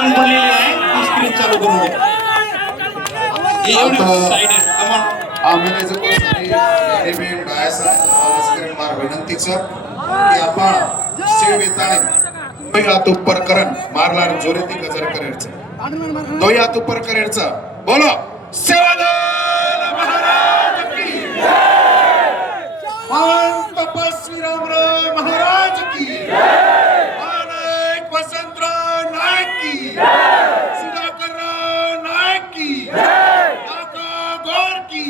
मन बोललेली आहे ती स्क्रीन चालू करून दे. प्रकरण मारलार जोरे ती गजर करेरचं तो या तू करेरचं बोलो सेवालाल महाराज की मान तपस्वी रामराव महाराज की अनेक वसंतराव नायक की सुधाकरराव नायक की काका गौर की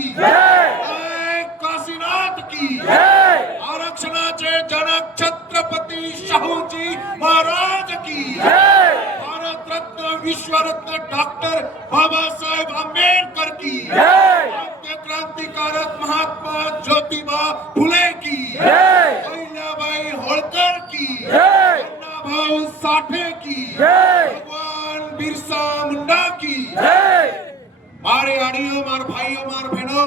काशीनाथ की आरक्षणाचे जनक छत्रपती शाहूजी महाराज की भारत रत्न विश्वरत्न डॉक्टर बाबासाहेब आंबेडकर की क्रांतिकारक महात्मा ज्योतिबा फुले की अहिल्याबाई होळकर की अण्णाभाऊ साठे की भगवान बिरसा मुंडा की मारे आड़ियो मार भाइयों मार बहनों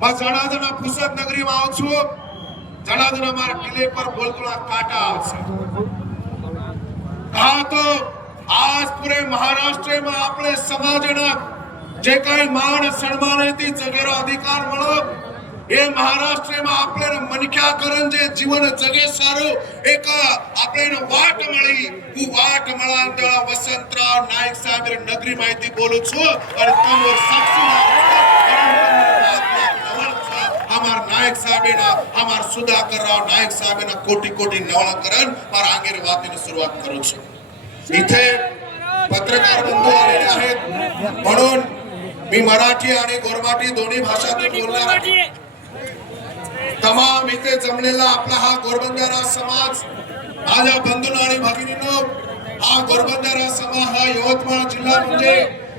मा जना जना पुसद नगरी में आओ छो जना जना मार टिले पर बोलतुला काटा आवश्यक कहा तो आज पूरे महाराष्ट्र में आपले समाजना जे काही मान सन्मान आहे ती जगेरो अधिकार म्हणो हे महाराष्ट्र में आपले मनक्या करण जे जीवन जगे सारो एक आपले वाट मळी उ वाट मळांतळा वसंतराव नाईक साहेब नगरी माहिती बोलू छो आणि तमोर साक्षी हमार नायक साहेबेना हमार सुधाकरराव नायक साहेबेना कोटी कोटी नवलकरण पर आंगेर वातीने सुरुवात करू छो इथे पत्रकार बंधू आलेले आहेत म्हणून मी मराठी आणि गोरमाटी दोन्ही भाषातून बोलणार आहे तमाम इथे जमलेला आपला हा गोरबंजारा समाज माझ्या बंधू आणि भगिनींनो हा गोरबंजारा समाज हा यवतमाळ जिल्हा म्हणजे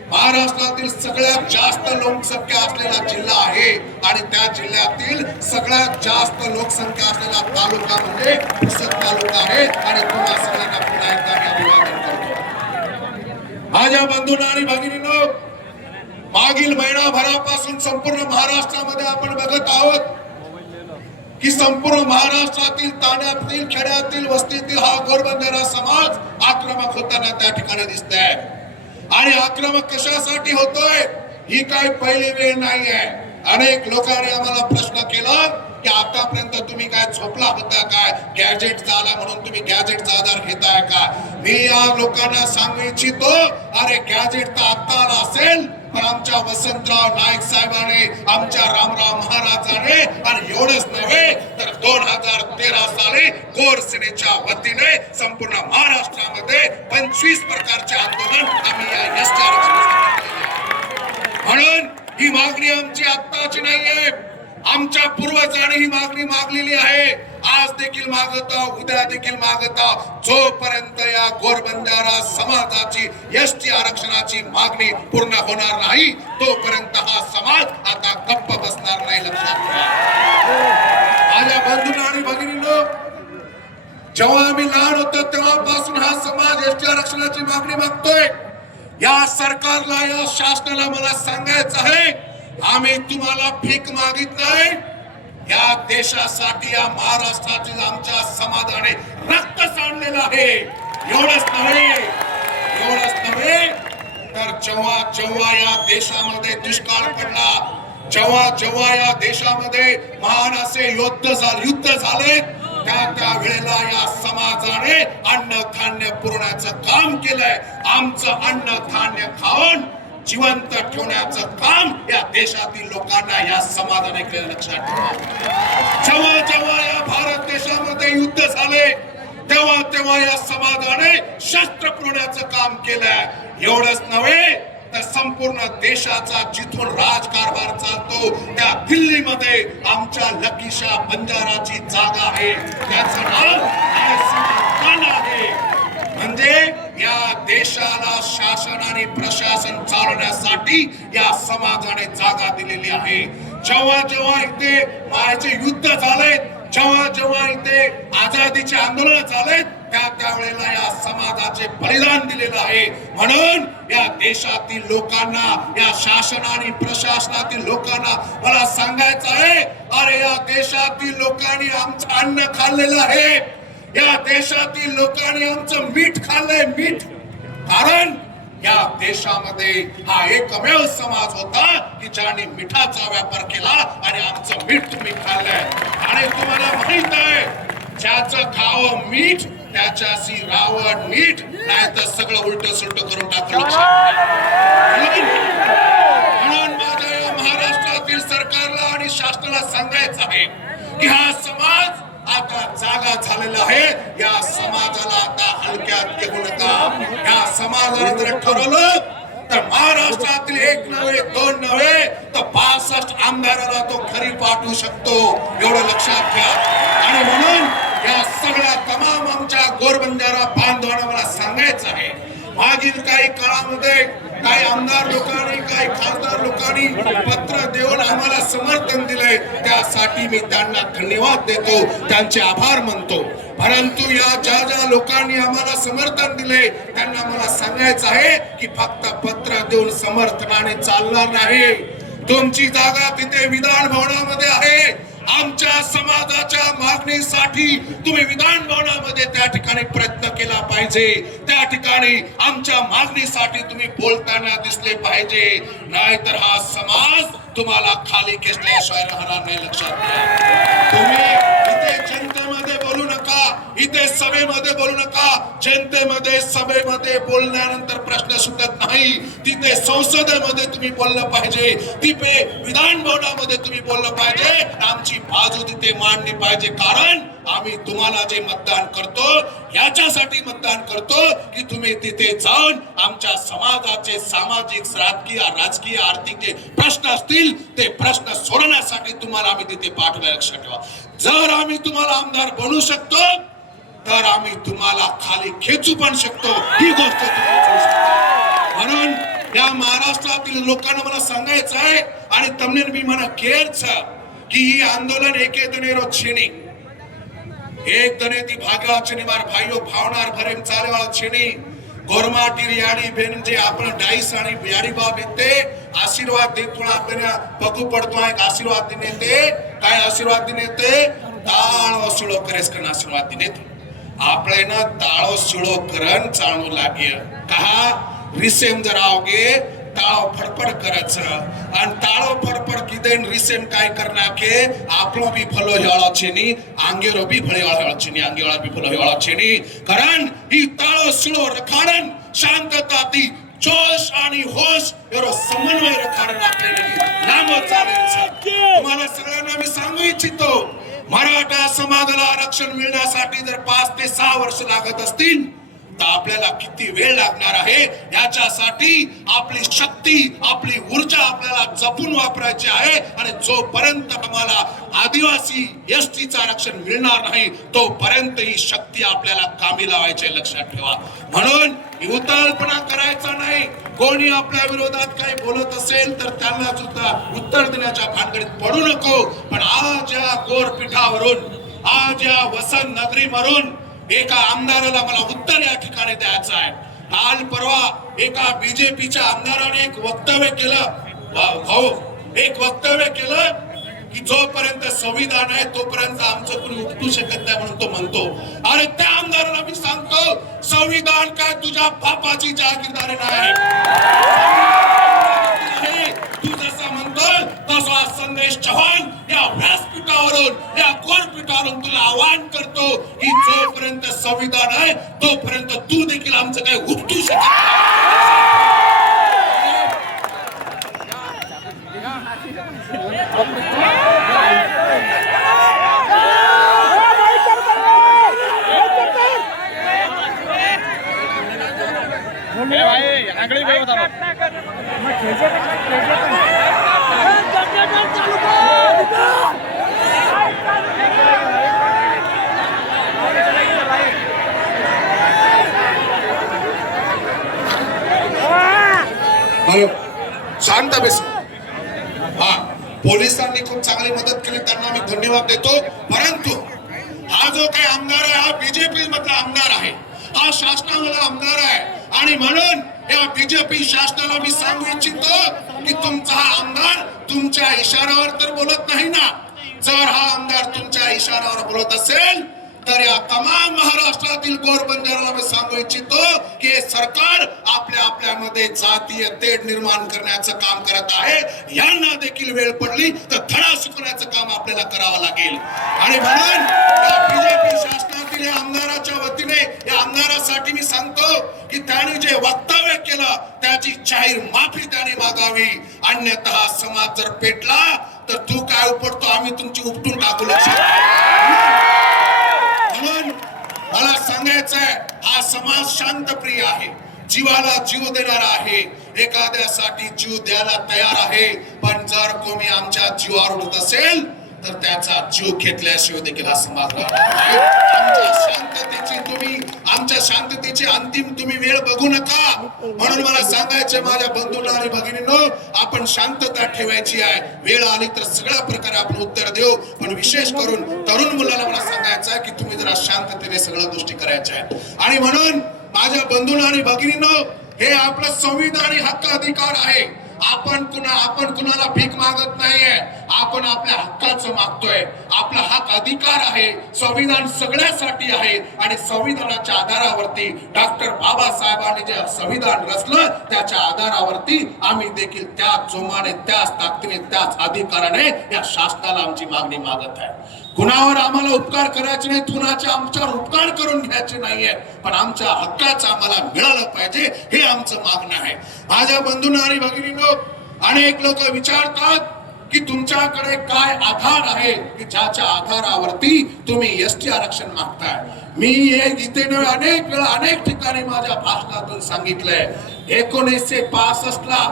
महाराष्ट्रातील सगळ्यात जास्त लोकसंख्या असलेला जिल्हा आहे आणि त्या जिल्ह्यातील सगळ्यात जास्त लोकसंख्या असलेला तालुका म्हणजे पुसद तालुका आहे आणि तुम्हा सगळ्यांना पुन्हा एकदा मी अभिवादन करतो माझ्या बंधू आणि भगिनींनो मागील महिनाभरापासून संपूर्ण महाराष्ट्रामध्ये आपण बघत आहोत की संपूर्ण महाराष्ट्रातील ताण्यातील खेड्यातील वस्तीतील हा गोरबंजारा समाज आक्रमक होताना त्या ठिकाणी दिसतोय आणि आक्रमक कशासाठी होतोय ही काही पहिली वेळ नाही आहे अनेक लोकांनी आम्हाला प्रश्न केला की आतापर्यंत तुम्ही काय झोपला होता काय गॅजेट झाला म्हणून तुम्ही गॅजेटचा आधार घेताय का मी या लोकांना सांगू इच्छितो अरे गॅजेट तर आता आला असेल पण आमच्या वसंतराव नाईक साहेबांनी आमच्या रामराव महाराजांनी आणि एवढंच नव्हे तर 2013 साली गोर सेनेच्या वतीने संपूर्ण महाराष्ट्रामध्ये 25 प्रकारचे आंदोलन आम्ही या एसटी आरक्षणासाठी म्हणून ही मागणी आमची आत्ताची नाहीये आमच्या पूर्वजांनी ही मागणी मागलेली आहे आज देखील मागतो उद्या देखील मागतो जोपर्यंत या गोरबंजारा समाजाची एसटी आरक्षणाची मागणी पूर्ण होणार नाही तोपर्यंत हा समाज आता गप्प बसणार नाही लक्षात घ्या माझ्या बंधूंनो आणि भगिनींनो जेव्हा आम्ही लहान होतो तेव्हापासून हा समाज एसटी आरक्षणाची मागणी मागतोय या सरकारला या शासनाला मला सांगायचं आहे आम्ही तुम्हाला भीक मागित नाही या देशासाठी या महाराष्ट्रातील आमच्या समाजाने रक्त सांडलेलं आहे एवढंच नव्हे तर जेव्हा जेव्हा या देशामध्ये दुष्काळ पडला जेव्हा या देशामध्ये महान असे युद्ध झाले त्या वेळेला या समाजाने अन्न धान्य पुरवण्याचं काम केलंय आमचं अन्न धान्य खाऊन जिवंत ठेवण्याचं काम या देशातील लोकांना या समाजाने केलं लक्षात ठेवा जेव्हा या भारत देशामध्ये युद्ध झाले तेव्हा या समाजाने शस्त्र पुरवण्याचं काम केलंय एवढंच नव्हे तर संपूर्ण देशाचा जिथून राजकारभार चालतो त्या दिल्लीमध्ये आमच्या लकीशा बंजाराची जागा आहे त्याचं नाव आहे म्हणजे या देशाला शासन आणि प्रशासन चालवण्यासाठी या समाजाने जागा दिलेली आहे जेव्हा इथे मायाचे युद्ध झाले जेव्हा इथे आझादीचे आंदोलन झाले त्यावेळेला या समाजाचे बलिदान दिलेलं आहे म्हणून या देशातील लोकांना या शासन आणि प्रशासनातील लोकांना मला सांगायचं आहे अरे या देशातील लोकांनी आमचं अन्न खाल्लेलं आहे या देशातील लोकांनी आमचं मीठ खाल्लंय मीठ कारण या देशामध्ये हा एकमेव समाज होता की ज्याने मिठाचा व्यापार केला आणि आमचं मीठ तुम्ही खाल्लंय. आणि तुम्हाला माहित आहे, ज्याचं खावं मीठ त्याच्याशी रावण मीठ, नाही तर सगळं उलट सुलट करून टाकलं. म्हणून माझ्या या महाराष्ट्रातील सरकारला आणि शासनाला सांगायचं आहे की हा समाज आता जागा झालेला आहे. या समाजाला आता हलक्यात घेऊ नका. या समाजाने जर ठरवलं तर महाराष्ट्रातील एक नव्हे, दोन नव्हे, तर 62 आमदाराला तो खरी पाठवू शकतो, एवढं लक्षात घ्या. आणि म्हणून या सगळ्या तमाम आमच्या गोरबंजारा बांधवांना मला सांगायचं आहे, मागील काही काळामध्ये काही आमदार लोकांनी, काही खासदार लोकांनी पत्र देऊन आम्हाला समर्थन दिलंय, त्यासाठी मी त्यांना धन्यवाद देतो, त्यांचे आभार मानतो. परंतु या ज्या लोकांनी आम्हाला समर्थन दिले त्यांना मला सांगायचं आहे की फक्त पत्र देऊन समर्थनाने चालणार नाही. तुमची जागा तिथे विधान भवनामध्ये आहे. आमच्या समाजाच्या मागणीसाठी तुम्ही विधान भवनामध्ये त्या ठिकाणी प्रयत्न केला पाहिजे. त्या ठिकाणी आमच्या मागणीसाठी तुम्ही बोलताना दिसले पाहिजे, नाहीतर हा समाज तुम्हाला खाली खेचल्याशिवाय राहणार नाही. लक्षात घ्या. तुम्ही इथे जनतेमध्ये बोलू नका, इथे सभेमध्ये बोलू नका. जनतेमध्ये सभेमध्ये बोलल्यानंतर प्रश्न सुटत नाही. तिथे संसदेमध्ये तुम्ही बोललं पाहिजे, तिथे विधान भवनामध्ये तुम्ही बोललं पाहिजे. आमची बाजू तिथे मांडली पाहिजे. कारण आम्ही तुम्हाला जे मतदान करतो याच्यासाठी मतदान करतो की तुम्ही तिथे जाऊन आमच्या समाजाचे सामाजिक, राजकीय, आर्थिक जे प्रश्न असतील ते प्रश्न सोडवण्यासाठी तुम्हाला आम्ही तिथे पाठवलं. लक्षात ठेवा, जर आम्ही तुम्हाला आमदार बनवू शकतो तर आम्ही तुम्हाला खाली खेचू पण शकतो. ही गोष्ट तुम्ही करू शकता. म्हणून या महाराष्ट्रातील लोकांना मला सांगायचं आहे आणि तमने भी मना केरच कि ये आंदोलन एक दने रो छेनी, एक दने ती भागा छेनी मार भाईओ भावनार भरेम चाले वाला छेनी गोरमाटी याडी बेन जे आपण डाईस आणि याडी बाब येते आशीर्वाद देत तुला आपल्याला पगू पडतो आहे. आशीर्वाद देणे ते काय आशीर्वाद देणे ते ताळो सुळो करेस कन आशीर्वाद देणे ते आपले ना ताळो सुळो करन चालू लागे. कहा रिसेम जर आओगे ताळो फडफड करायचं आणि ताळो फडफड किदेन रिसेम काय करना के आपलो भी फलो हेळा छेनी आंगेरो भी भळे हेळा छेनी आंगेवाळा भी फलो हेळा छेनी. कारण ही ताळो सुळो रखाडन शांतता ती जोश आणि होश एरो समन्वय रखाडन आपल्याला नाम चालेल. तुम्हाला सगळ्यांना मी सांगू इच्छितो, मराठा समाजाला आरक्षण मिळण्यासाठी जर 5 ते 6 वर्ष लागत असतील तर आपल्याला किती वेळ लागणार आहे याच्यासाठी आपली शक्ती, आपली ऊर्जा आपल्याला जपून वापरायची आहे. आणि जोपर्यंत आम्हाला आदिवासी एसटीचं आरक्षण मिळणार नाही तोपर्यंत ही शक्ती आपल्याला कामी लावायची. लक्षात ठेवा. म्हणून उताळपणा करायचा नाही. कोणी आपल्या विरोधात काही बोलत असेल तर त्यांना सुद्धा उत्तर देण्याच्या भानगडीत पडू नको. पण आज या गोरपीठावरून, आज या वसंत नगरीवरून एका आमदाराला मला उत्तर या ठिकाणी द्यायचं आहे. काल परवा एका बीजेपीच्या आमदाराने एक वक्तव्य केलं, एक वक्तव्य केलं की जोपर्यंत संविधान आहे तोपर्यंत आमचं कोणी उपटू शकत नाही म्हणून तो म्हणतो. अरे त्या आमदाराला मी सांगतो, संविधान काय तुझ्या बापाची जागीरदारी नाही. तू जसा म्हणतो तसा संदेश चव्हाण या व्यासपीठावरून, या गोरपीठावरून तुला आवाहन करतो की जोपर्यंत संविधान आहे तोपर्यंत तू देखील आमचं काही उपटू शकत नाही. हॅलो, शांत बेस. हा, पोलिसांनी खूप चांगली मदत केली, त्यांना मी धन्यवाद देतो. परंतु हा जो काही आमदार आहे हा बीजेपी मधला आमदार आहे, हा शासनामधला आमदार आहे. आणि म्हणून या बीजेपी शासनाला मी सांगू इच्छितो की तुमचा हा आमदार तुमच्या इशाऱ्यावर तर बोलत नाही ना. जर हा आमदार तुमच्या इशाऱ्यावर बोलत असेल तर या तमाम महाराष्ट्रातील गोरबंदराला मी सांगू इच्छितो की हे सरकार आपल्यामध्ये जातीय तेढ निर्माण करण्याचं काम करत आहे. यांना देखील वेळ पडली तर धडा शिकवण्याचं काम आपल्याला करावं लागेल. आणि म्हणून या बीजेपी शासनातील आमदाराच्या वतीने या आमदारासाठी मी सांगतो की त्यांनी जे वक्तव्य केलं त्याची जाहीर माफी त्याने मागावी. अन्यथा समाज जर पेटला तर तू काय उपटतो आम्ही तुमची उपटून टाकू. म्हणून मला सांगायचं आहे हा समाज शांतप्रिय आहे, जीवाला जीव देणारा आहे, एखाद्यासाठी जीव द्यायला तयार आहे. पण जर कोणी आमच्या जीवावर उडत असेल तर त्याचा जीव घेतल्याशिवाय देखील हा समाज आमच्या शांततेची अंतिम तुम्ही वेळ बघू नका. म्हणून मला सांगायचं माझ्या बंधूंना आणि भगिनींनो, आपण शांतता ठेवायची आहे. वेळ आली तर सगळ्या प्रकारे आपण उत्तर देऊ. पण विशेष करून तरुण मुलाला मला सांगायचं आहे की तुम्ही जरा शांततेने सगळ्या गोष्टी करायच्या आहेत. आणि म्हणून माझ्या बंधूंना आणि भगिनींनो, हे आपलं संविधानिक हक्क अधिकार आहे. आपण कुणाला भीक मागत नाहीये, आपण आपल्या हक्काचं मागतोय. आपला हक्क अधिकार आहे. संविधान सगळ्यासाठी आहे आणि संविधानाच्या आधारावरती डॉक्टर बाबासाहेबांनी जे संविधान रचलं त्याच्या आधारावरती आम्ही देखील त्याच जोमाने, त्याच ताकदीने, त्याच अधिकाराने या शासनाला आमची मागणी मागत आहे. कुणावर आम्हाला उपकार करायचे नाही, कुणाचे आमच्यावर उपकार करून घ्यायचे नाहीये, पण आमच्या हक्काचं आम्हाला मिळालं पाहिजे हे आमचं मागणं आहे. माझ्या बंधूंना आणि भगिनींनो, अनेक लोक विचारतात की तुमच्याकडे काय आधार आहे की ज्याच्या आधारावरती तुम्ही एसटी आरक्षण मागताय. मी हे गीतेने अनेक वेळा अनेक ठिकाणी माझ्या भाषणातून सांगितलंय. 1965 ला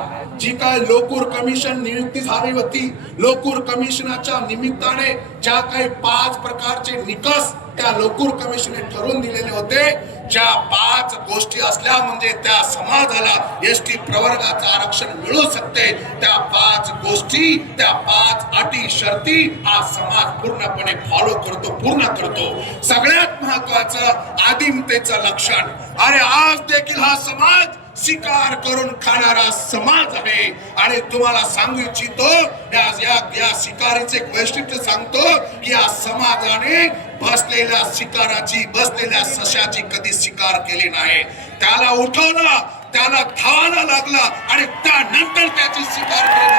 जी काय लोकूर कमिशन नियुक्ती झाली होती, लोकूर कमिशनाच्या निमित्ताने ज्या काही 5 प्रकारचे निकष त्या लोकूर कमिशनने ठरवून दिलेले होते, ज्या 5 गोष्टी असल्या म्हणजे त्या समाजाला एसटी प्रवर्गाचं आरक्षण मिळू शकते, त्या 5 गोष्टी, त्या 5 अटी शर्ती हा समाज पूर्णपणे फॉलो करतो, पूर्ण करतो. सगळ्यात महत्वाचं आदिमतेचं लक्षण. अरे आज देखील हा समाज शिकार करून खाणारा समाज आहे. आणि तुम्हाला सांगू इच्छितो या शिकारीचे एक वैशिष्ट्य सांगतो की या समाजाने बसलेल्या शिकाराची, बसलेल्या सशाची कधी शिकार केली नाही. त्याला उठवलं, त्याला धावायला लागला आणि त्यानंतर त्याची शिकार केली.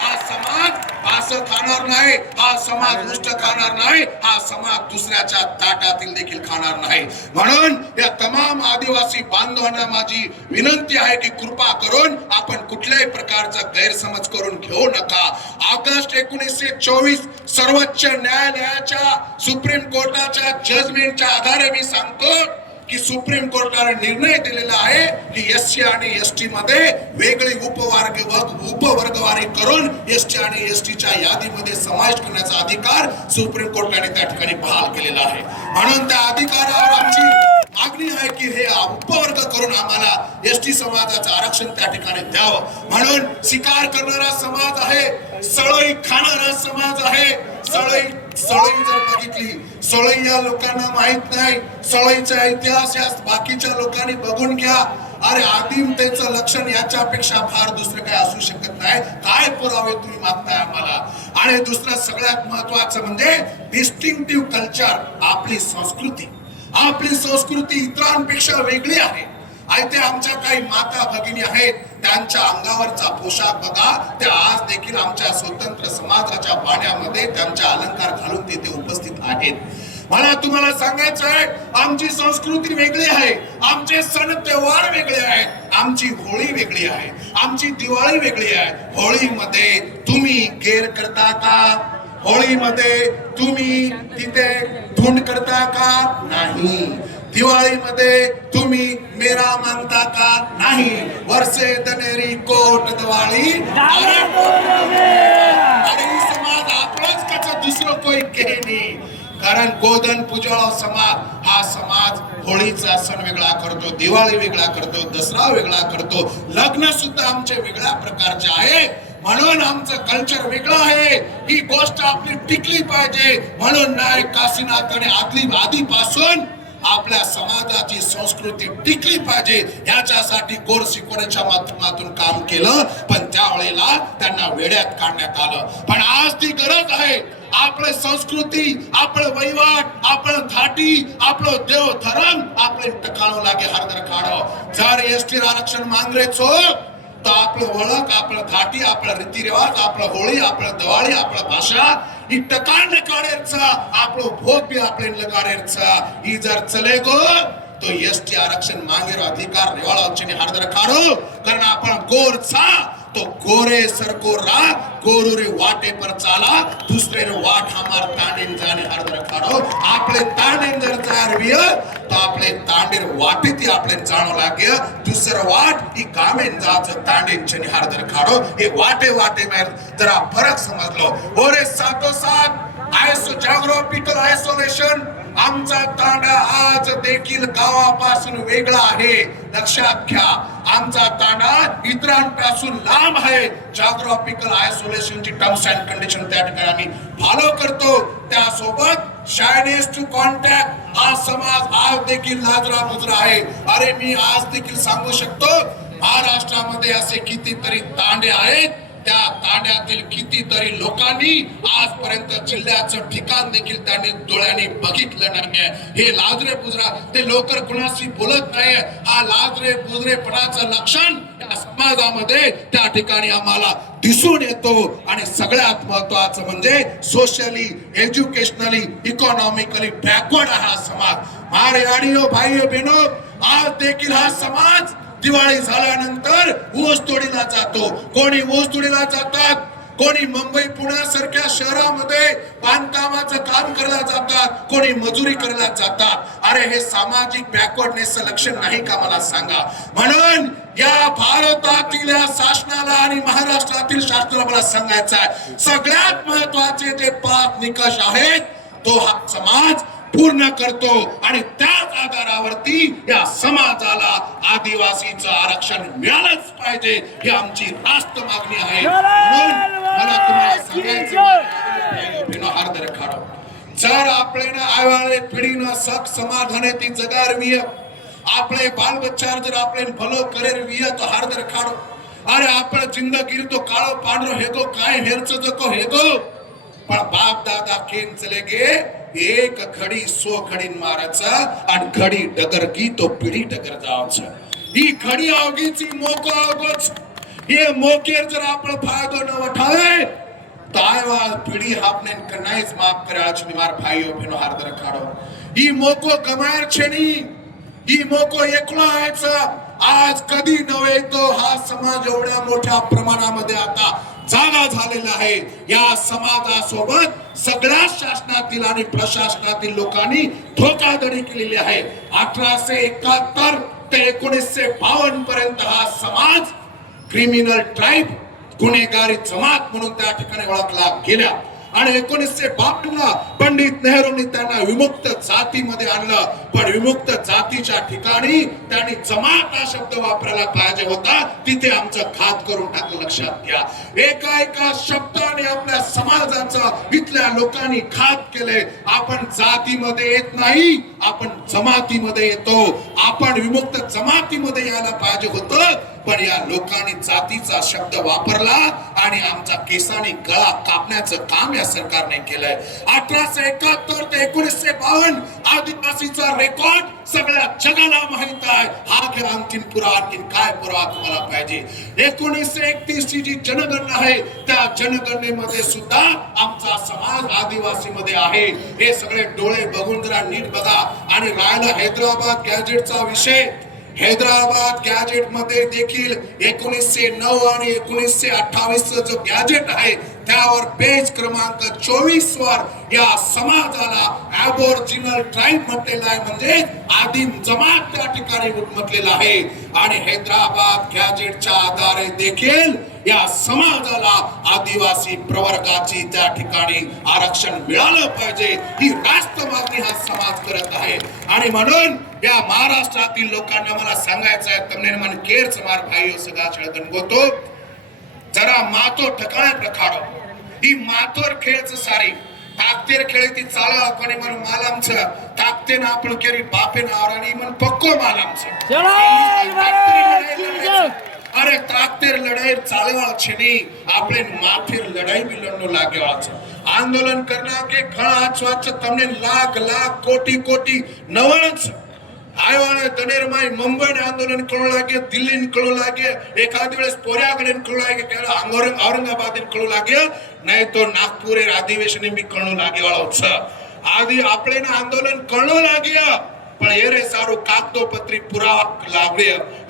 हा समाज असं खाणार नाही, हा समाज उष्ट खाणार नाही, हा समाज दुसऱ्याच्या ताटातील देखील खाणार नाही. म्हणून या तमाम आदिवासी बांधवांना माझी विनंती आहे की कृपा करून आपण कुठल्याही प्रकारचा गैरसमज करून घेऊ नका. ऑगस्ट 1924 सर्वोच्च न्यायालयाच्या सुप्रीम कोर्टाच्या जजमेंटच्या आधारे मी सांगतो की सुप्रीम कोर्टाने निर्णय दिलेला आहे की एससी आणि एसटी मध्ये वेगळी उपवर्गवारी करून एसटी आणि एसटीच्या यादीमध्ये समावेश करण्याचा अधिकार सुप्रीम कोर्टाने त्या ठिकाणी बहाल केलेला आहे. म्हणून त्या अधिकारावर आमची मागणी आहे की हे उपवर्ग करून आम्हाला एसटी समाजाचं आरक्षण त्या ठिकाणी द्यावं. म्हणून शिकार करणारा समाज आहे, सळई खाणारा समाज आहे. सळई जर बघितली, सळई या लोकांना माहित नाही, सळईचा इतिहास या बाकीच्या लोकांनी बघून घ्या. अरे आदिमतेचं लक्षण याच्यापेक्षा फार दुसरं काय असू शकत नाही. काय पुरावे तुम्ही मागताय आम्हाला? आणि दुसरं सगळ्यात महत्वाचं म्हणजे डिस्टिंक्टिव्ह कल्चर. आपली संस्कृती इतरांपेक्षा वेगळी आहे. ते आमच्या काही माता भगिनी आहेत, त्यांच्या अंगावरचा पोशाख बघा, त्या आज देखील आमच्या स्वतंत्र समाजाच्या बाण्यामध्ये त्यांच्या अलंकार घालून तिथे उपस्थित आहेत. मला तुम्हाला सांगायचं आहे आमची संस्कृती वेगळी आहे, आमचे सण त्योहार वेगळे आहेत, आमची होळी वेगळी आहे, आमची दिवाळी वेगळी आहे. होळीमध्ये तुम्ही गेर करता का? होळीमध्ये तुम्ही तिथे धुंड करता का? नाही. दिवाळीमध्ये तुम्ही मेरा मागता का? नाही. वर्षे दनेरी कोट दिवाळी आणि समाज आपलाच कचा दुसरं कोई केली. कारण गोधन पूजळ समाज हा समाज होळीचा सण वेगळा करतो, दिवाळी वेगळा करतो, दसरा वेगळा करतो, लग्न सुद्धा आमचे वेगळ्या प्रकारचे आहे. म्हणून आमचं कल्चर वेगळं आहे. ही गोष्ट आपली टिकली पाहिजे. म्हणून नायक काशीनाथाने आधीपासून आपल्या समाजाची संस्कृती टिकली पाहिजे याच्यासाठी गोर शिकवण्याच्या माध्यमातून काम केलं. पण त्यावेळेला त्यांना वेड्यात काढण्यात आलं. पण आज ती गरज आहे. आपले संस्कृती, आपलं वहिवाट, आपलं धाटी, आपलं देव धर्म आपले टकाणो लागे हरदर खाडो. जर एसटी आरक्षण मांगरेचो तो आपलं ओळख, आपलं धाटी, आपलं रीतिरिवाज, आपलं होळी, आपलं दिवाळी, आपलं भाषा ही टकाण लगाडेरचा, आपलं भोग बी आपले लगाडेरचा. ही जर चले गो तो एसटी आरक्षण मांगेर अधिकार रेवाळाचे हरदर खाडो. कारण आपण गोरचा तो गोरे सरको रा गोरू रे वाटे पर चाला, दुसरे रे वाट हमार तांडेन जाने हरदर खाडो. आपले तांडेन जर जायर विय तो आपले तांडेर वाटे ती आपले जाणो लागे. दुसरं वाट ही कामेन जाचं तांडेन चनी हरदर खाडो. हे वाटे वाटे में जरा फरक समजलो. ओरे सातो सात आयसो जॉग्राफिकल आयसोलेशन आमचा तांडा आज देखील गावापासून वेगळा आहे. लक्षात घ्या, आमचा तांडा इतरांपासून लांब आहे. जॉग्राफिकल आयसोलेशनची टर्म्स अँड कंडिशन त्या ठिकाणी आम्ही फॉलो करतो. त्यासोबत शायनेस टू कॉन्टॅक्ट हा समाज आज देखील लाजरा मुजरा आहे. अरे मी आज देखील सांगू शकतो महाराष्ट्रामध्ये असे कितीतरी तांडे आहेत. त्या तांड्यातील कितीतरी लोकांनी आजपर्यंत जिल्ह्याचं ठिकाण देखील त्यांनी डोळ्यांनी बघितलं नाहीये. हे लाजरे बुजरा ते लोकर कुणाशी बोलत नाही. हा लाजरे बुजरेपणाचं लक्षण या समाजामध्ये त्या ठिकाणी आम्हाला दिसून येतो. आणि सगळ्यात महत्वाचं म्हणजे सोशली, एज्युकेशनली, इकॉनॉमिकली बॅकवर्ड हा समाज. मारे आडियो भाइयों बहनों, आज देखील हा समाज दिवाळी झाल्यानंतर ऊस तोडीला जातो. कोणी ऊस तोडीला जातात, कोणी मुंबई पुण्यासारख्या शहरामध्ये बांधकामाचं काम करायला जातात, कोणी मजुरी करायला जातात. अरे हे सामाजिक बॅकवर्डनेसचं लक्षण नाही का मला सांगा. म्हणून या भारतातील या शासनाला आणि महाराष्ट्रातील शासनाला मला सांगायचं आहे, सगळ्यात महत्वाचे जे 5 निकष आहेत तो हा समाज पूर्ण करतो. आणि त्याच आधारावरती या समाजाला आदिवासीचं आरक्षण मिळालंच पाहिजे ही आमची रास्त मागणी आहे. म्हणून मला तुम्हाला सांगायचं हरदर खाडो, जर आपल्याला आवाळे पिढीनं सख समाधाने ती जगारवीय, आपले बाल बच्चार जर आपले भलो करेर विय तो हरदर खाडो. अरे आपण जिंदगी तो काळो पांढरो हेगो काय हेरच जको हेगो. पण बाप दादा केन चले गे एक घडी 100 घडी मारायचा आणि घडी डगर की तो पिढी डगर जावच. ही घडी आवगीची मोको आवगोच. हे मोकेर जर आपण फायदो न उठावे तायवाल पिढी आपने कनाईच माफ करे. आज निमार भाइयों बहनों हरदर खाडो, ही मोको गमायर छेनी, ही मोको एकला आहेचा. आज कधी नव्हे तो हा समाज एवढ्या मोठ्या प्रमाणामध्ये आता जागा झालेला आहे. या समाजासोबत सगळ्या शासनातील आणि प्रशासनातील लोकांनी धोकाधडी केलेली आहे. 1871 ते 1952 पर्यंत हा समाज क्रिमिनल ट्राईब, गुन्हेगारी जमात म्हणून त्या ठिकाणी ओळखला गेला. आणि 1952 पंडित नेहरूंनी त्यांना विमुक्त जातीमध्ये आणलं. पण विमुक्त जातीच्या ठिकाणी त्यांनी जमात हा शब्द वापरायला पाहिजे होता, तिथे आमचं घात करून टाकलं. लक्षात घ्या, एका शब्दाने आपल्या समाजाचा इथल्या लोकांनी घात केले. आपण जातीमध्ये येत नाही, आपण जमातीमध्ये येतो. आपण विमुक्त जमातीमध्ये यायला पाहिजे होतं, पण या लोकांनी जातीचा शब्द वापरला आणि आमचा केसानी गळा कापण्याचं काम या सरकारने केलंय. 1871 ते 1952 आदिवासीचा रेकॉर्ड सगळ्या जगाला माहित आहे. हा घ्या आणखीन पुरावा, आणखीन काय पुरावा तुम्हाला पाहिजे. 1931 ची जी जनगणना आहे त्या जनगणनेमध्ये सुद्धा आमचा समाज आदिवासीमध्ये आहे. हे सगळे डोळे बघून जरा नीट बघा. आणि राहिला हैदराबाद गॅजेटचा विषय, हैदराबाद गॅजेट मध्ये देखील 1909 आणि 1928 जो गॅजेट आहे त्यावर पेज क्रमांक 24 वर या समाजाला ॲबॉरिजिनल ट्राईब म्हटलेला आहे, म्हणजे आदिम जमात त्या ठिकाणी म्हटलेला आहे. आणि हैदराबाद गॅजेटच्या आधारे देखील या समाजाला आदिवासी प्रवर्गाची त्या ठिकाणी आरक्षण मिळालं पाहिजे ही रास्त मागणी हा समाज करत आहे. आणि म्हणून या महाराष्ट्रातील लोकांना मला सांगायचं आहे, तमने मन केर समार भाइयों सगा छळगन गोतो जरा मातो ठकाणे प्रखाडो. ही मातोर खेळच सारी ताकतेर खेळे ती चाला कोणी मन मालामच ताकतेन आपण केरी बापेन आवराणी मन पक्को मालामच. अरे ताकतेर लढाई चालवा छेनी આપણે માથેર લડાઈ બી લડનો લાગ્યો છે. आंदोलन करना के घणा स्वच्छ तमने लाख लाख कोटी कोटी नवणच आयोने दनेरमाई मुंबई आंदोलन कळू लागे दिल्ली कळू लागे एखादी वेळेस पोऱ्याकडे कळू लागे केवळ औरंगाबाद कळू लागे नाही तो नागपूर अधिवेशन भी कळू लागे वाळो छ आदि આપણે आंदोलन कळू लागे पण एरे सारो कागदोपत्री पुरावा लागले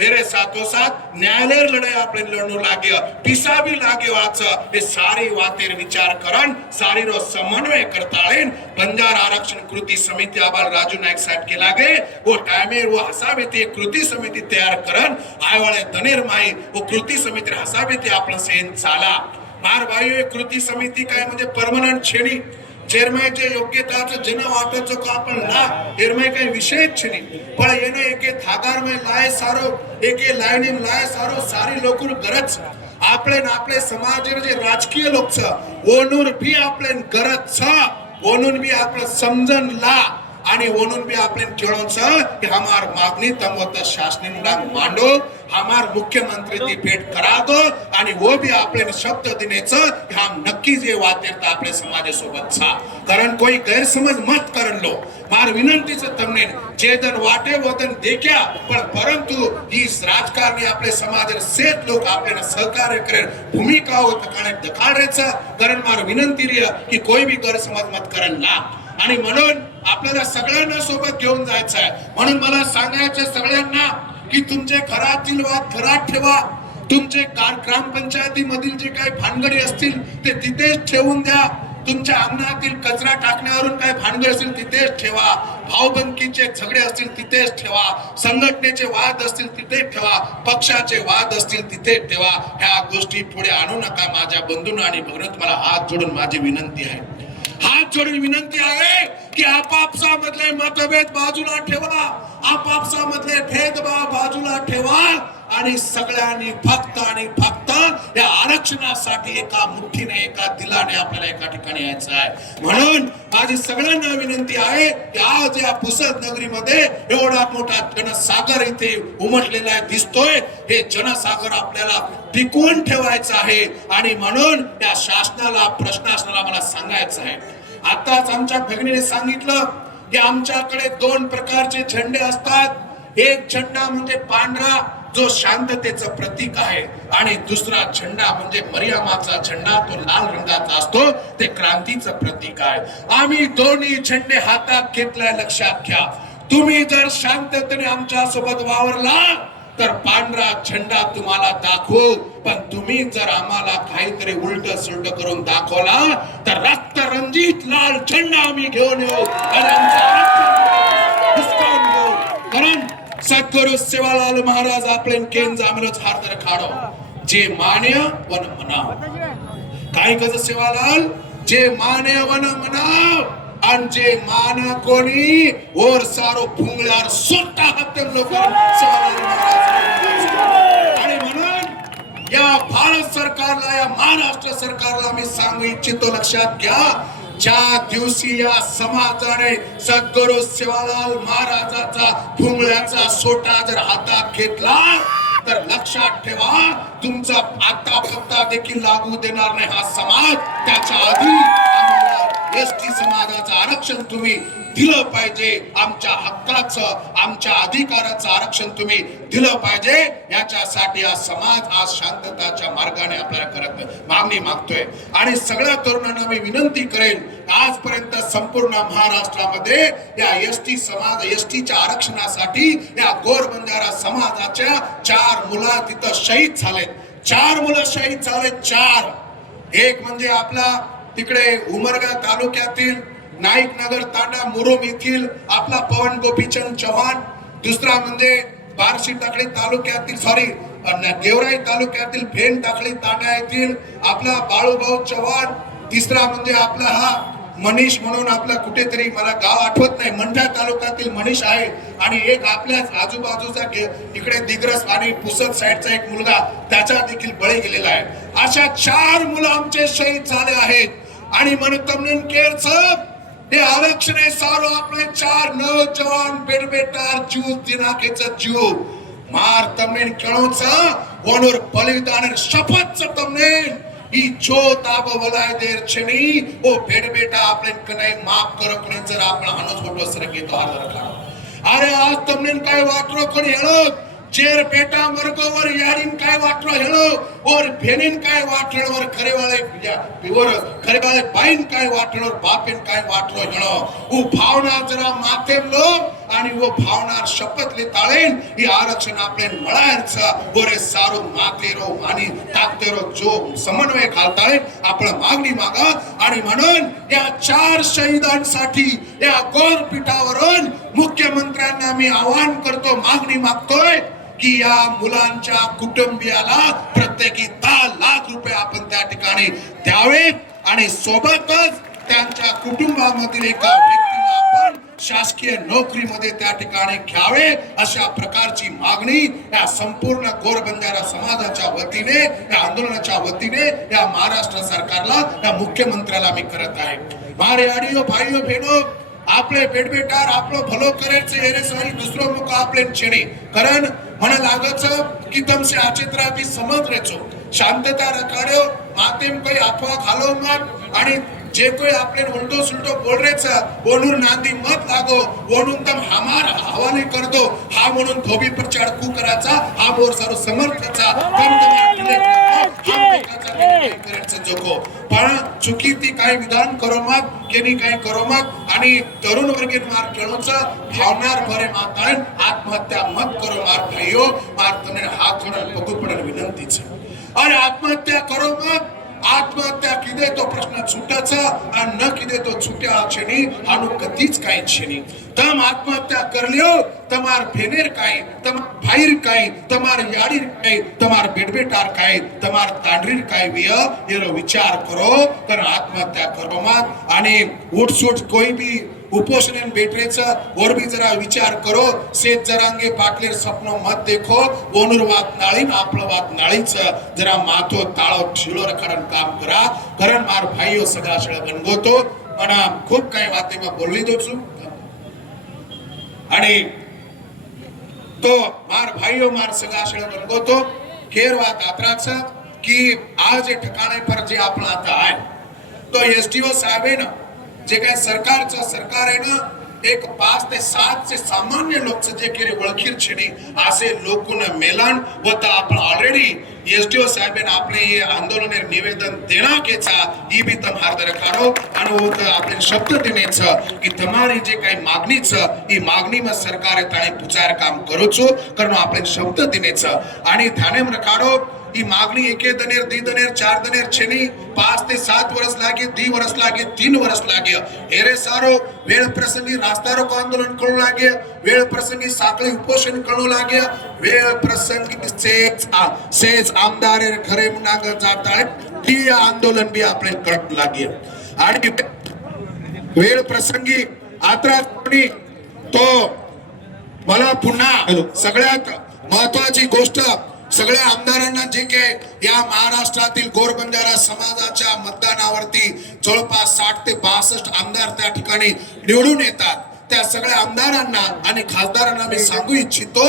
एरे साथोसाथ न्यायालय लढाई આપણે લડવું લાગે પીસા भी લાગે વાચ એ સારી વાतेर विचार करण सारी रो समन्वय करताळेन बंजारा आरक्षण कृती समिती आबाल राजू नाईक साहेब के लागे वो टाइमे वो हसाबे ते कृती समिती तयार करण आयवाळे दनेर माई वो कृती समिती हसाबे ते आपण सेन चाला मार भाई कृती समिती काय म्हणजे परमनंट छेडी चेअरमॅनचे योग्यताचं जन वाटचं का आपण ना एरमाय काही विषयच नाही पण येणं एके थागारमय लाय सारो एके लाईनिंग लाय सारो सारी लोकून गरज आपले समाज जे राजकीय लोक छ ओनूर भी आपले गरज छ ओनून भी आपलं समजन ला आणि ओनून भी आपले केळों छ कि हमार मागणी तमवत शासनाला मांडो हमार मुख्यमंत्री ती भेट करा दो आणि वो भी आपले शब्द देण्याचं हम नक्की जे वातेरता आपले समाजासोबत छा कारण कोई गैरसमज मत करण लो मार विनंतीचं तमने जेदन वाटे वदन देख्या पण परंतु ही राजकारणी आपले समाज सेत लोक आपल्याला सहकार्य करेल भूमिका होत काणे दखाडायचं कारण मार विनंती रे की कोई भी गैरसमज मत करण ना आणि म्हणून आपल्याला सगळ्यांना सोबत घेऊन जायचं आहे म्हणून मला सांगायचं सगळ्यांना की तुमचे घरातील वाद घरात ठेवा तुमचे ग्रामपंचायती मधील जे काही भानगडी असतील ते तिथेच ठेवून द्या तुमच्या अंगणातील कचरा टाकण्यावरून काय भानगड असेल तिथेच ठेवा भाऊबंदकीचे झगडे असतील तिथेच ठेवा संघटनेचे वाद असतील तिथेच ठेवा पक्षाचे वाद असतील तिथे ठेवा ह्या गोष्टी पुढे आणू नका माझ्या बंधूंना आणि भगिनींनो तुम्हाला हात जोडून माझी विनंती आहे हात जोडून विनंती आहे की आपापसामधले मतभेद बाजूला ठेवा आपापसामधले भेदभाव बाजूला ठेवा आणि सगळ्यांनी फक्त आणि फक्त या आरक्षणासाठी एका मुठ्ठीने एका दिलाने आपल्याला एका ठिकाणी यायचं आहे म्हणून माझी सगळ्यांना विनंती आहे की आज या पुसद नगरीमध्ये एवढा मोठा जनसागर इथे उमटलेला आहे दिसतोय हे जनसागर आपल्याला टिकवून ठेवायचं आहे आणि म्हणून या शासनाला प्रशासनाला मला सांगायचं आहे आताच आमच्या भगिनीने सांगितलं की आमच्याकडे दोन प्रकारचे झेंडे असतात एक झेंडा म्हणजे पांढरा जो शांततेचं प्रतीक आहे आणि दुसरा झेंडा म्हणजे मरियमाचा झेंडा तो लाल रंगाचा असतो ते क्रांतीचं प्रतीक आहे आम्ही दोन्ही झेंडे हातात घेतलाय लक्षात घ्या तुम्ही जर शांततेने आमच्या सोबत वावरला तर पांढरा झेंडा तुम्हाला दाखवू पण तुम्ही जर आम्हाला काहीतरी उलट सुलट करून दाखवला तर रक्त रंजित लाल झेंडा आम्ही घेऊन येऊ आणि कारण सद्गुरु सेवालाल महाराज आपले केन जामिलोच हार तर खाडो जे मान्य वन मनाव काय कज सेवालाल जे मान्य वन मनाव आणि जे माना कोणी और सारो फुंगळ्यावर सोटा हत्तेम लोक सेवालाल महाराज आणि म्हणून या भारत सरकारला या महाराष्ट्र सरकारला मी सांगू इच्छितो लक्षात घ्या ज्या दिवशी या समाजाने सद्गुरु सेवालाल महाराजाचा फुंगळ्याचा सोटा जर हातात घेतला तर लक्षात ठेवा तुमचा आता पत्ता देखील लागू देणार नाही हा समाज त्याच्या आधी एसटी समाजाचं आरक्षण तुम्ही दिलं पाहिजे आमच्या हक्काचं आमच्या अधिकाराचं आरक्षण तुम्ही दिलं पाहिजे याच्यासाठी हा समाज आज शांतताच्या मार्गाने आपल्याला करत मागणी मागतोय आणि सगळ्या तरुणांना मी विनंती करेन आजपर्यंत संपूर्ण महाराष्ट्रामध्ये या एसटी समाज एसटीच्या आरक्षणासाठी या गोर बंजारा समाजाच्या 4 मुलं तिथं शहीद झालेत 4 मुलं शहीद झालेत 4 एक म्हणजे आपला तिकडे उमरगा तालुक्यातील नाईक नगर तांडा मुरुम येथील आपला पवन गोपीचंद चव्हाण दुसरा म्हणजे बार्शी टाकळी तालुक्यातील गेवराई तालुक्यातील भेन टाकळी तांडा येथील आपला बाळूभाऊ चव्हाण तिसरा म्हणजे आपला हा मनीष म्हणून आपला कुठेतरी मला गाव आठवत नाही मंठा तालुक्यातील मनीष आहे आणि एक आपल्याच आजूबाजूचा इकडे दिग्रस आणि पुसद साइडचा एक मुलगा त्याचा देखील बळी गेलेला आहे अशा 4 मुलं आमचे शहीद झाले आहेत आणि म्हणून केरचं हे आरक्षण आहे सारो आपले 4 नौजवान बेडबेटार जीव दिनाकेचं जीव मार तमने केळोचा वनोर बलिदान शपथ तमने ई जो ताब वलाय देर छनी ओ भेड़ बेटा आपले कनाई माफ करो कोणी जर आपण हानोच फोटो सरकी तो हात रखा अरे आज तुमने काय वाटरो कोणी हेळो चेर बेटा मरगोवर यारीन काय वाटरो हेळो और भेनिन काय वाटणवर खरेवाळे और खरेवाळे बाईन काय वाटणवर बापेन काय वाटरो हेळो उ भावना जरा माथेम लो आणि वो भावना शपथ ले ताळेन ही आरक्षण आपले मळायच ओरे सारू माथेरो आणि ताकतेरो जो समन्वय घालताय आपण मागणी मागा आणि म्हणून या 4 शहीदांसाठी या गोरपीठावरून मुख्यमंत्र्यांना मी आवाहन करतो मागणी मागतोय की या मुलांच्या कुटुंबियाला प्रत्येकी 10 लाख रुपये आपण त्या ठिकाणी द्यावेत आणि सोबतच त्यांच्या कुटुंबामधील एका व्यक्तीला आपण शासकीय नोकरीमध्ये त्या ठिकाणी घ्यावे अशा प्रकारची मागणी या संपूर्ण गोरबंजारा समाजाच्या वतीने या आंदोलनाच्या वतीने या महाराष्ट्र सरकारला या मुख्यमंत्र्याला मी करत आहे मारे आडियो भाईयो बहनो आपले बेटबेटार आपलो भलो करेचे हेरे सारी दुसरो मुख आपले छेणी कारण મને લાગે છે કે તમસે આચેતરાથી સમજ રહેજો શાંતતા રખાડ્યો માતેમ કોઈ અફવા ખાલો મત અને जे कोई आपले उलटो सुलटो बोल रे छ ओनूर नांदी मत लागो ओनून तम हमार हवाले कर दो हा म्हणून धोबी पर चढकू कराचा हा मोर सारो समर्थचा तम करायचं जोको पण चुकी ती काय विधान करो मत केनी काय करो मत आणि तरुण वर्गीन मार केळोचा भावनार भरे मातान आत्महत्या मत करो मार भाईयो मार तने हात जोडून पगू पडन विनंती છે અને आत्महत्या करो मत आत्महत्या किदे तो प्रश्न छुटाचा आणि न किदे तो छुट्या छेनी आनु कधीच काही छेनी तम आत्महत्या करल्यो तमार भेनेर काय तम भाईर काय तमार याडीर काय तमार बेडबेटार काय तमार तांडरीर काय विय येरो विचार करो तर आत्महत्या करो मत आणि उठसूट कोई भी उपोषण बैठरेचा और भी जरा विचार करो सेठ जरांगे पाटलेर सपनो मत देखो ओनूर वात नाळीन आपलो वात नाळीच जरा माथो ताळो ठिलो रखडन काम करा कारण मार भाईओ सगळा सगळा गणगोतो मना खूप काही वाते में बोलली दो छु आणि तो मार भाईओ मार सगळा सगळा गणगोतो केर वात आत्राच की आज ठिकाणे पर जे आपण आता आहे तो एसटीओ साहेब आहे ना जे काय सरकारचं सरकार आहे ना एक 5 ते 7 से सामान्य लोक जे केरे वळखीर छेनी असे लोकून मेलान होता आपण ऑलरेडी एसडीओ साहेबन आपले ये आंदोलनेर निवेदन देना केचा ई भी तम हार्दर कारो आणि होत आपले शब्द देनेच की તમારી जे काही मागणी छ ई मागणी में सरकारे ताणी पुचार काम करू छो कारण आपले शब्द देनेच आणि ध्यानेम रखाडो ई मागणी एके दनेर दी दनेर 4 दनेर छेनी 5 ते 7 वर्ष लागे 2 वर्ष लागे 3 वर्ष लागे हेरे सारो वेळ प्रसंगी रास्ता रोको आंदोलन करू लागे वेळ प्रसंगी साखळी उपोषण करू लागे वेळ प्रसंगी सेज आमदारे घरे मुनाग जाताळे ती आंदोलन भी आपले करत लागे आणि वेळ प्रसंगी आत्रा कोणी तो मला पुन्हा सगळ्यात महत्त्वाची गोष्ट सगळ्या आमदारांना जे के या महाराष्ट्रातील गोरबंजारा समाजाच्या मतदानावरती जवळपास 60 ते 62 आमदार त्या ठिकाणी निवडून येतात त्या सगळ्या आमदारांना आणि खासदारांना मी सांगू इच्छितो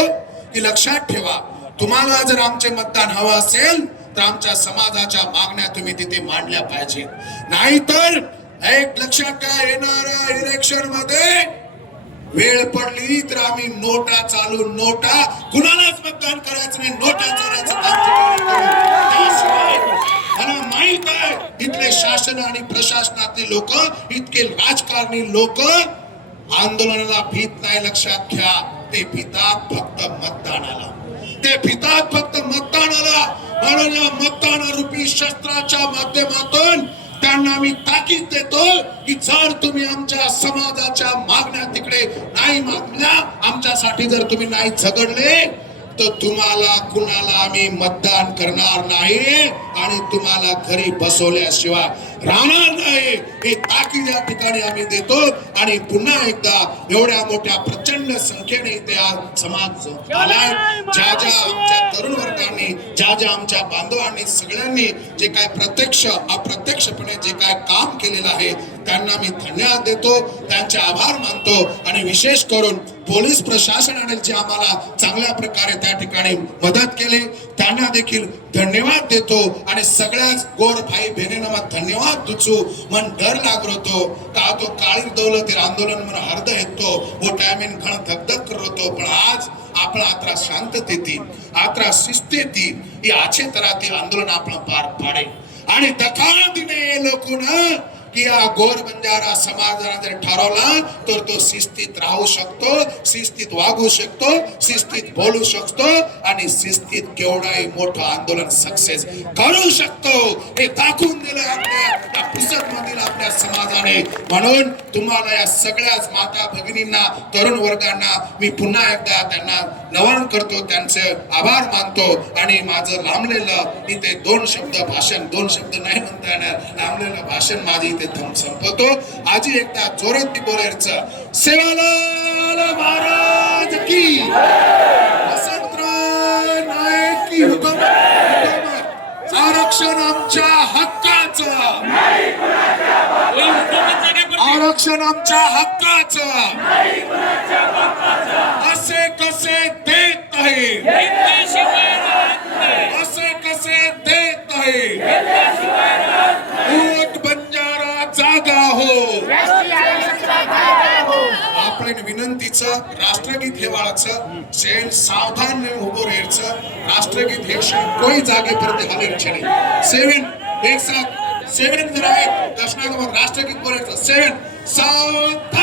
की लक्षात ठेवा तुम्हाला जर आमचे मतदान हवं असेल तर आमच्या समाजाच्या मागण्या तुम्ही तिथे मांडल्या पाहिजेत नाहीतर एक लक्षात काय येणाऱ्या इलेक्शन मध्ये वेळ पडली तर आम्ही नोटा चालू नोटा कुणालाच मतदान करायचं नाही नोटा चालायचं मला माहित आहे इथले शासन आणि प्रशासनातले लोक इतके राजकारणी लोक आंदोलनाला भीत नाही लक्षात घ्या ते भीतात फक्त मतदानाला ते भीतात फक्त मतदानाला म्हणून या मतदान रूपी शस्त्राच्या माध्यमातून त्यांना मी ताकीद देतो की जर तुम्ही आमच्या समाजाच्या मागण्या तिकडे नाही मागल्या आमच्यासाठी जर तुम्ही नाही झगडले तर तुम्हाला कुणाला आम्ही मतदान करणार नाही आणि तुम्हाला घरी बसवल्याशिवाय राहणार नाही हे ताकीद या ठिकाणी आम्ही देतो आणि पुन्हा एकदा एवढ्या मोठ्या प्रचंड संख्येने इथे आज समाज आलाय ज्या आमच्या तरुण वर्गाने आणि ज्या आमच्या बांधवांनी सगळ्यांनी जे काय प्रत्यक्ष अप्रत्यक्षपणे जे काय काम केलेलं आहे त्यांना मी धन्यवाद देतो, त्यांचे आभार मानतो आणि विशेष करून पोलीस प्रशासनाने जे आम्हाला चांगल्या प्रकारे त्या ठिकाणी मदत केली त्यांना देखील धन्यवाद देतो आणि सगळ्याच गोर भाई बहिणींना मग धन्यवाद दुचू मन डर लागतो का तो काळीर दौलतीर आंदोलन मन हृदय येतो वो टाइमिन घण धगधग करतो पण आज आपण आत्रा शांततेती आत्रा शिस्तेती ही आछे तराती आंदोलन आपण पार पाडे आणि दखा दिने लोकून की या गोर बंजारा समाजाने जर ठरवला तर तो शिस्तीत राहू शकतो, शिस्तीत वागू शकतो, शिस्तीत बोलू शकतो आणि शिस्तीत केवढाही मोठं आंदोलन सक्सेस करू शकतो हे दाखवून दिलं आपल्या पुस्तक मधील आपल्या समाजाने. म्हणून तुम्हाला या सगळ्याच माता भगिनींना तरुण वर्गांना मी पुन्हा एकदा त्यांना नमन करतो, त्यांचे आभार मानतो आणि माझं लांबलेलं इथे दोन शब्द नाही म्हणता येणार, लांबलेलं भाषण माझी इथे संपवतो. आजी एकदा जोरात बोलायचं सेवालाल महाराज की, वसंतराव नाईक की हुकूमत, आरक्षण आमच्या हक्काचं, आरक्षण आमच्या हक्काचं, असे कसे देत नाही, असे कसे देत नाही, वोट बंजारा जागा हो. आपल्या विनंतीचं राष्ट्रगीत हे वाळाचं शेण सावधान उभं राहायचं. राष्ट्रगीत हे शेण कोणी जागेपर्यंत हलायचं नाही. सेवन एक साथ सेवन जर आहे दर्शनागमन राष्ट्रगीत बोलायचं. सेवन सावधान.